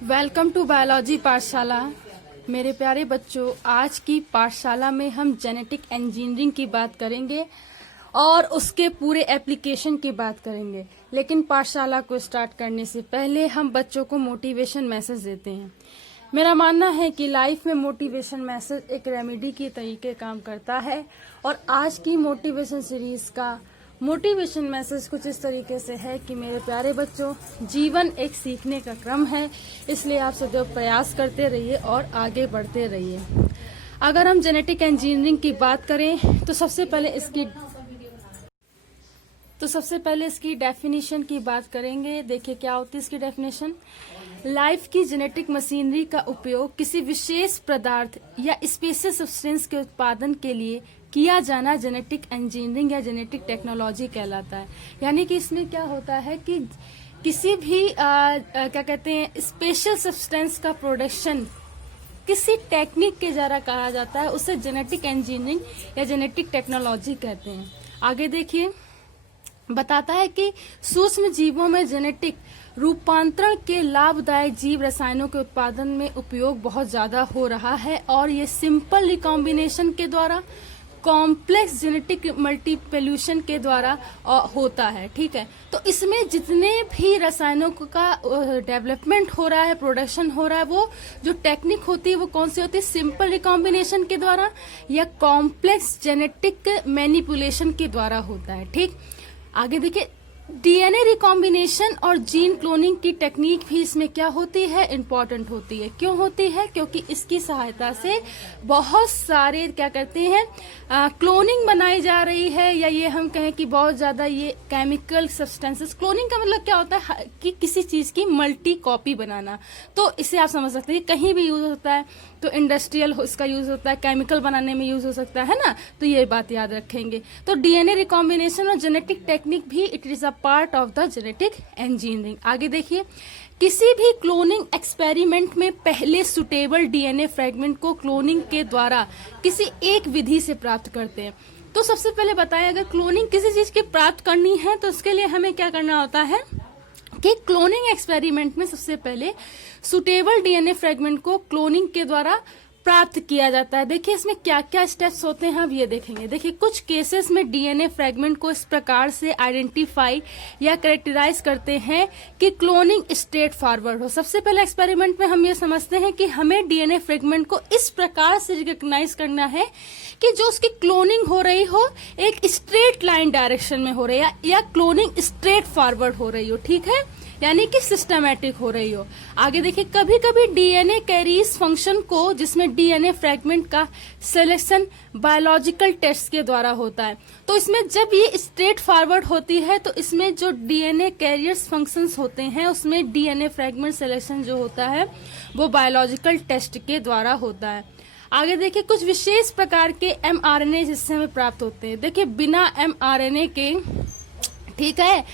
Welcome to biology पाठशाला। मेरे प्यारे बच्चों, आज की पाठशाला में हम जेनेटिक इंजीनियरिंग की बात करेंगे और उसके पूरे एप्लीकेशन की बात करेंगे। लेकिन पाठशाला को स्टार्ट करने से पहले हम बच्चों को मोटिवेशन मैसेज देते हैं। मेरा मानना है कि लाइफ में मोटिवेशन मैसेज एक रेमेडी की तरीके काम करता है और आज की मोटिवेशन सीरीज का मोटिवेशन मैसेज कुछ इस तरीके से है कि मेरे प्यारे बच्चों, जीवन एक सीखने का क्रम है, इसलिए आप सदैव प्रयास करते रहिए और आगे बढ़ते रहिए। अगर हम जेनेटिक इंजीनियरिंग की बात करें तो सबसे पहले इसकी डेफिनेशन की बात करेंगे। देखिए क्या होती है इसकी डेफिनेशन। लाइफ की जेनेटिक मशीनरी का उपयोग किसी विशेष पदार्थ या स्पेशल सब्सटेंस के उत्पादन के लिए किया जाना जेनेटिक इंजीनियरिंग या जेनेटिक टेक्नोलॉजी कहलाता है। यानी कि इसमें क्या होता है कि किसी भी क्या कहते हैं स्पेशल सब्सटेंस का प्रोडक्शन किसी टेक्निक के द्वारा कहा जाता है, उसे जेनेटिक इंजीनियरिंग या जेनेटिक टेक्नोलॉजी कहते हैं। आगे देखिए, बताता है कि सूक्ष्म जीवों में जेनेटिक रूपांतरण के लाभदायक जीव रसायनों के उत्पादन में उपयोग बहुत ज्यादा हो रहा है और ये सिंपल रिकॉम्बिनेशन के द्वारा, कॉम्प्लेक्स जेनेटिक मल्टीप्लिकेशन के द्वारा होता है। ठीक है, तो इसमें जितने भी रसायनों का डेवलपमेंट हो रहा है, प्रोडक्शन हो रहा है, वो जो टेक्निक होती है वो कौन सी होती है? सिंपल रिकॉम्बिनेशन के द्वारा या कॉम्प्लेक्स जेनेटिक मैनिपुलेशन के द्वारा होता है। ठीक, आगे देखिए, डीएनए रिकॉम्बिनेशन और जीन क्लोनिंग की टेक्निक भी इसमें क्या होती है? इम्पोर्टेंट होती है। क्यों होती है? क्योंकि इसकी सहायता से बहुत सारे क्या करते हैं क्लोनिंग बनाई जा रही है, या ये हम कहें कि बहुत ज्यादा ये केमिकल सब्सटेंसेस। क्लोनिंग का मतलब क्या होता है कि किसी चीज की मल्टी कॉपी बनाना। तो इसे आप समझ सकते हैं कहीं भी यूज होता है, तो इंडस्ट्रियल इसका यूज होता है, केमिकल बनाने में यूज हो सकता है ना, तो ये बात याद रखेंगे। तो डीएनए रिकॉम्बिनेशन और जेनेटिक टेक्निक भी it is a part of the genetic engineering. आगे देखिए, किसी भी क्लोनिंग एक्सपेरिमेंट में पहले सुटेबल डीएनए फ्रेगमेंट को क्लोनिंग के द्वारा किसी एक विधि से प्राप्त करते हैं। तो सबसे पहले बताया, अगर क्लोनिंग किसी चीज की प्राप्त करनी है तो उसके लिए हमें क्या करना होता है कि क्लोनिंग एक्सपेरिमेंट में सबसे पहले सुटेबल डीएनए फ्रेगमेंट को क्लोनिंग के द्वारा प्राप्त किया जाता है। देखिए इसमें क्या क्या स्टेप्स होते हैं, अब ये देखेंगे। देखिए कुछ केसेस में डीएनए फ्रेगमेंट को इस प्रकार से आइडेंटिफाई या कैरेक्टराइज करते हैं कि क्लोनिंग स्ट्रेट फॉरवर्ड हो। सबसे पहले एक्सपेरिमेंट में हम ये समझते हैं कि हमें डीएनए फ्रेगमेंट को इस प्रकार से रिकॉग्नाइज करना है कि जो उसकी क्लोनिंग हो रही हो एक स्ट्रेट लाइन डायरेक्शन में हो रही है या क्लोनिंग स्ट्रेट फॉरवर्ड हो रही हो। ठीक है, यानी कि सिस्टमैटिक हो रही हो। आगे देखिए, कभी कभी डीएनए कैरीज फंक्शन को, जिसमें डीएनए फ्रेगमेंट का सिलेक्शन बायोलॉजिकल टेस्ट के द्वारा होता है। तो इसमें जब ये स्ट्रेट फॉरवर्ड होती है तो इसमें जो डीएनए कैरियर्स फंक्शंस होते हैं उसमें डीएनए फ्रेगमेंट सिलेक्शन जो होता है वो बायोलॉजिकल टेस्ट के द्वारा होता है। आगे देखिए, कुछ विशेष प्रकार के एमआरएनए जिससे हमें प्राप्त होते हैं। देखिए बिना एमआरएनए के, ठीक है,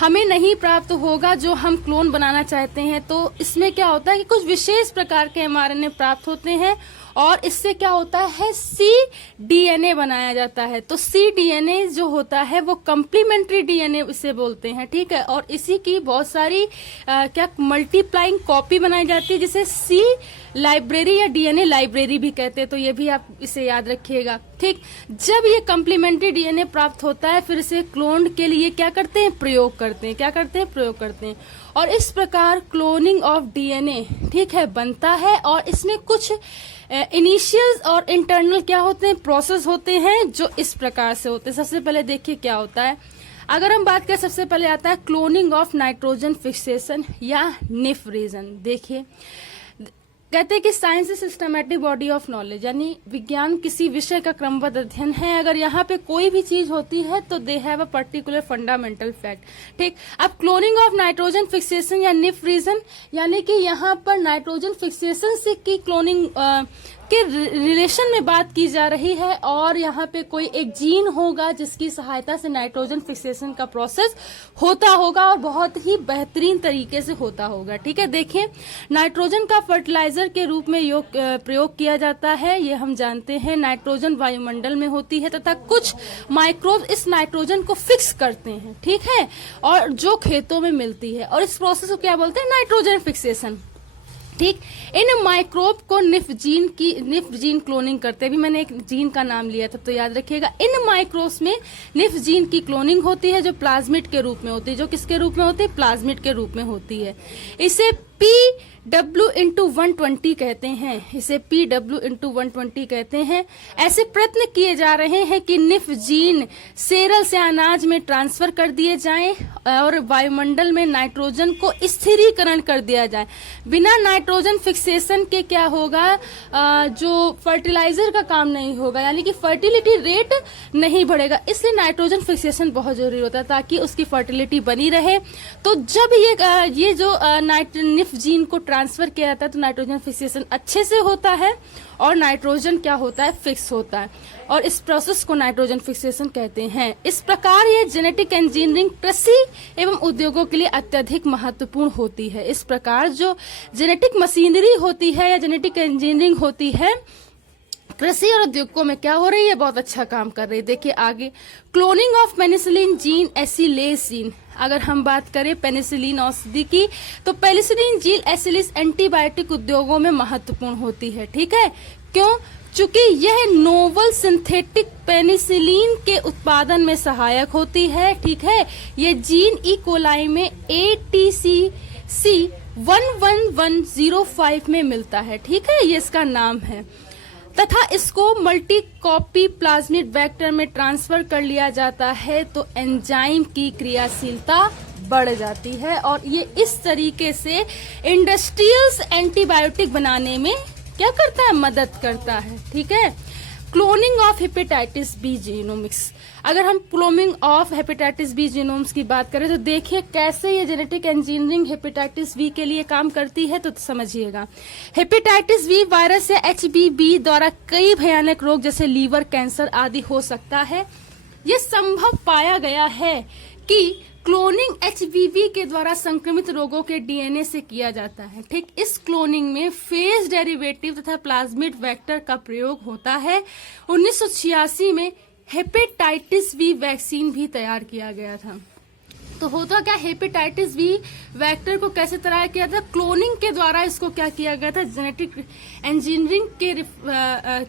हमें नहीं प्राप्त होगा जो हम क्लोन बनाना चाहते हैं। तो इसमें क्या होता है कि कुछ विशेष प्रकार के एमआरएनए प्राप्त होते हैं और इससे क्या होता है सी डीएनए बनाया जाता है। तो सी डीएनए जो होता है वो कम्प्लीमेंट्री डीएनए इसे बोलते हैं। ठीक है, और इसी की बहुत सारी क्या मल्टीप्लाइंग कॉपी बनाई जाती है जिसे सी लाइब्रेरी या डीएनए लाइब्रेरी भी कहते हैं। तो ये भी आप इसे याद रखिएगा। ठीक, जब ये कम्प्लीमेंट्री डीएनए प्राप्त होता है फिर इसे क्लोन के लिए क्या करते हैं? प्रयोग करते हैं। क्या करते हैं? प्रयोग करते हैं। और इस प्रकार क्लोनिंग ऑफ डीएनए, ठीक है, बनता है। और इसमें कुछ इनिशियल और इंटरनल क्या होते हैं? प्रोसेस होते हैं जो इस प्रकार से होते हैं। सबसे पहले देखिए क्या होता है। अगर हम बात करें, सबसे पहले आता है क्लोनिंग ऑफ नाइट्रोजन फिक्सेशन या निफ रीजन। देखिए कहते हैं कि science is systematic body of knowledge, यानी विज्ञान किसी विषय का क्रमबद्ध अध्ययन है। अगर यहाँ पे कोई भी चीज होती है तो they have a particular fundamental fact. ठीक, अब क्लोनिंग ऑफ नाइट्रोजन फिक्सेशन या निफ रीजन, यानी कि यहाँ पर नाइट्रोजन फिक्सेशन से की क्लोनिंग के रिलेशन में बात की जा रही है और यहाँ पे कोई एक जीन होगा जिसकी सहायता से नाइट्रोजन फिक्सेशन का प्रोसेस होता होगा और बहुत ही बेहतरीन तरीके से होता होगा। ठीक है, देखिए नाइट्रोजन का फर्टिलाइजर के रूप में प्रयोग किया जाता है, ये हम जानते हैं। नाइट्रोजन वायुमंडल में होती है तथा कुछ माइक्रोब इस नाइट्रोजन को फिक्स करते हैं। ठीक है, और जो खेतों में मिलती है, और इस प्रोसेस को क्या बोलते हैं? Nitrogen fixation. ठीक। इन माइक्रोब को निफ जीन क्लोनिंग करते हैं। अभी मैंने एक जीन का नाम लिया था तो याद रखिएगा। इन माइक्रोब्स में निफ जीन की क्लोनिंग होती है जो प्लाज्मिड के रूप में होती है। जो किसके रूप में होती है? प्लाज्मिड के रूप में होती है। इसे PW×120 कहते हैं। इसे PW×120 कहते हैं। ऐसे प्रयत्न किए जा रहे हैं कि निफ जीन सेरल से अनाज में ट्रांसफर कर दिए जाएं और वायुमंडल में नाइट्रोजन को स्थिरीकरण कर दिया जाए। बिना नाइट्रोजन फिक्सेशन के क्या होगा? जो फर्टिलाइजर का काम नहीं होगा, यानी कि फर्टिलिटी रेट नहीं बढ़ेगा। इसलिए नाइट्रोजन फिक्सेशन बहुत जरूरी होता है ताकि उसकी फर्टिलिटी बनी रहे। तो जब ये जो निफ जीन को ट्रांसफर किया जाता है तो नाइट्रोजन फिक्सेशन अच्छे से होता है और नाइट्रोजन क्या होता है? फिक्स होता है, और इस प्रोसेस को नाइट्रोजन फिक्सेशन कहते हैं। इस प्रकार ये जेनेटिक इंजीनियरिंग कृषि एवं उद्योगों के लिए अत्यधिक महत्वपूर्ण होती है। इस प्रकार जो जेनेटिक मशीनरी होती है या जेनेटिक इंजीनियरिंग होती है कृषि और उद्योगों में क्या हो रही है? बहुत अच्छा काम कर रही है। देखिए आगे, cloning of penicillin gene acylase gene. अगर हम बात करें पेनिसिलिन औषधि की तो पेनिसिलिन जीन एसिलिस एंटीबायोटिक उद्योगों में महत्वपूर्ण होती है। ठीक है, क्यों? चूंकि यह नोवल सिंथेटिक पेनिसिलिन के उत्पादन में सहायक होती है। ठीक है, ये जीन ई कोलाई में ATCC 11105 में मिलता है। ठीक है, ये इसका नाम है, तथा इसको मल्टी कॉपी प्लाज्मिड वेक्टर में ट्रांसफर कर लिया जाता है तो एंजाइम की क्रियाशीलता बढ़ जाती है और ये इस तरीके से इंडस्ट्रियल्स एंटीबायोटिक बनाने में क्या करता है? मदद करता है। ठीक है, cloning of hepatitis B genomics. अगर हम cloning of hepatitis B genomes की बात करें तो देखिए कैसे ये जेनेटिक इंजीनियरिंग हेपेटाइटिस बी के लिए काम करती है, तो समझिएगा। हेपेटाइटिस बी वायरस या HBV द्वारा कई भयानक रोग जैसे लीवर कैंसर आदि हो सकता है। ये संभव पाया गया है कि क्लोनिंग HBV के द्वारा संक्रमित रोगों के DNA से किया जाता है। ठीक, इस क्लोनिंग में फेज डेरिवेटिव तथा प्लाज्मिड वेक्टर का प्रयोग होता है। 1986 में हेपेटाइटिस बी वैक्सीन भी तैयार किया गया था। तो होता क्या? हेपेटाइटिस बी वेक्टर को कैसे तैयार किया था? क्लोनिंग के द्वारा इसको क्या किया गया था? जेनेटिक इंजीनियरिंग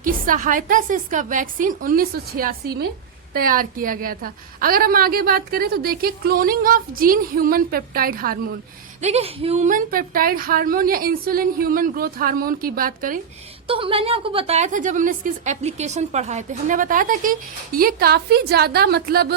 की सहायता से इसका वैक्सीन 1986 में तैयार किया गया था। अगर हम आगे बात करें तो देखिए cloning of gene human peptide hormone. देखिए ह्यूमन पेप्टाइड हार्मोन या इंसुलिन ह्यूमन ग्रोथ हार्मोन की बात करें तो मैंने आपको बताया था जब हमने इसके एप्लीकेशन पढ़ाए थे, हमने बताया था कि ये काफी ज्यादा मतलब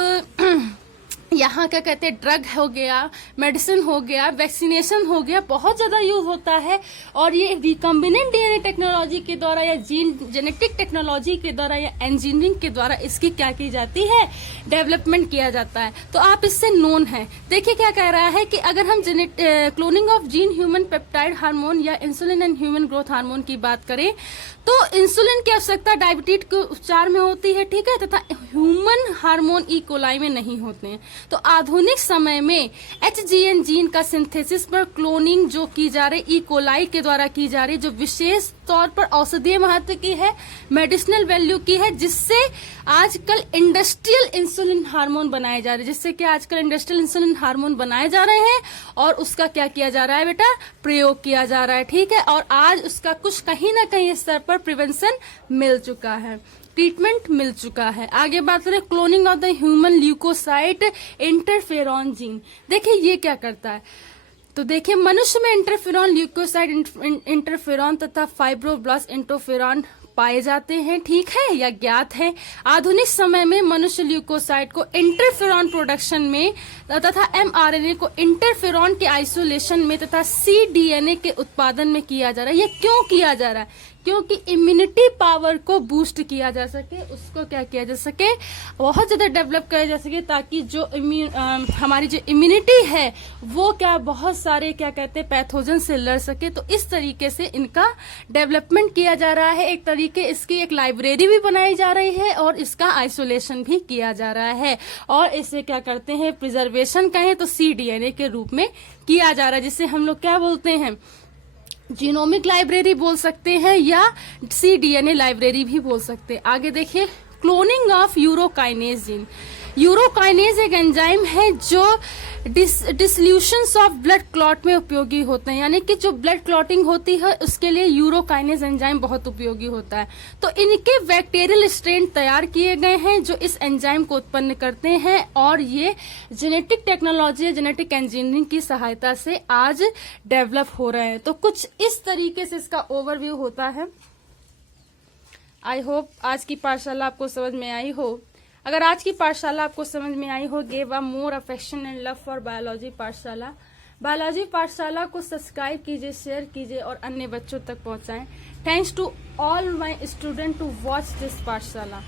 यहाँ क्या कहते हैं, ड्रग हो गया, मेडिसिन हो गया, वैक्सीनेशन हो गया, बहुत ज्यादा यूज होता है। और ये रिकम्बिनेंट DNA टेक्नोलॉजी के द्वारा या जेनेटिक टेक्नोलॉजी के द्वारा या इंजीनियरिंग के द्वारा इसकी क्या की जाती है? डेवलपमेंट किया जाता है। तो आप इससे नोन है। देखिए क्या कह रहा है कि अगर हम cloning of gene human peptide hormone या insulin and human growth hormone की बात करें तो इंसुलिन की आवश्यकता डायबिटीज के उपचार में होती है। ठीक है, तथा ह्यूमन हार्मोन ई कोलाई में नहीं होते हैं। तो आधुनिक समय में HGN जीन का सिंथेसिस पर क्लोनिंग जो की जा रही ई कोलाई के द्वारा की जा रही, जो विशेष तौर पर औषधीय महत्व की है, मेडिसिनल वैल्यू की है, जिससे आजकल इंडस्ट्रियल इंसुलिन हार्मोन बनाए जा रहे हैं, जिससे कि आजकल इंडस्ट्रियल इंसुलिन हार्मोन बनाए जा रहे हैं और उसका क्या किया जा रहा है बेटा? प्रयोग किया जा रहा है। ठीक है, और आज उसका कुछ कहीं ना कहीं स्तर पर प्रिवेंशन मिल चुका है, ट्रीटमेंट मिल चुका है। आगे बात करें cloning of the human leukocyte interferon gene. देखिए ये क्या करता है, तो देखिए मनुष्य में इंटरफेरॉन, ल्यूकोसाइट इंटरफेरॉन तथा फाइब्रोब्लास्ट इंटरफेरॉन पाए जाते हैं। ठीक है, या ज्ञात है। आधुनिक समय में मनुष्य ल्यूकोसाइट को इंटरफेरॉन प्रोडक्शन में तथा mRNA को इंटरफेरॉन के आइसोलेशन में तथा cDNA के उत्पादन में किया जा रहा है। ये क्यों किया जा रहा है? क्योंकि इम्यूनिटी पावर को बूस्ट किया जा सके, उसको क्या किया जा सके, बहुत ज्यादा डेवलप किया जा सके, ताकि जो हमारी जो इम्यूनिटी है वो क्या बहुत सारे क्या कहते हैं पैथोजन से लड़ सके। तो इस तरीके से इनका डेवलपमेंट किया जा रहा है। एक तरीके इसकी एक लाइब्रेरी भी बनाई जा रही है और इसका आइसोलेशन भी किया जा रहा है और इसे क्या करते हैं, प्रिजर्वेशन कहें तो cDNA के रूप में किया जा रहा है, जिसे हम लोग क्या बोलते हैं, जीनोमिक लाइब्रेरी बोल सकते हैं या cDNA लाइब्रेरी भी बोल सकते हैं। आगे देखिए cloning of urokinase gene. Urokinase एक एंजाइम है जो डिसल्यूशंस ऑफ ब्लड क्लॉट में उपयोगी होते हैं, यानी कि जो ब्लड क्लॉटिंग होती है उसके लिए यूरोकाइनेज एंजाइम बहुत उपयोगी होता है। तो इनके बैक्टीरियल स्ट्रेन तैयार किए गए हैं जो इस एंजाइम को उत्पन्न करते हैं, और ये जेनेटिक टेक्नोलॉजी या जेनेटिक इंजीनियरिंग की सहायता से आज डेवलप हो रहे हैं। तो कुछ इस तरीके से इसका ओवरव्यू होता है। आई होप आज की पाठशाला आपको समझ में आई हो। अगर आज की पाठशाला आपको समझ में आई हो, give a more affection and love for biology पाठशाला। बायोलॉजी पाठशाला को सब्सक्राइब कीजिए, शेयर कीजिए और अन्य बच्चों तक पहुंचाएं। Thanks to all my student to watch this पाठशाला।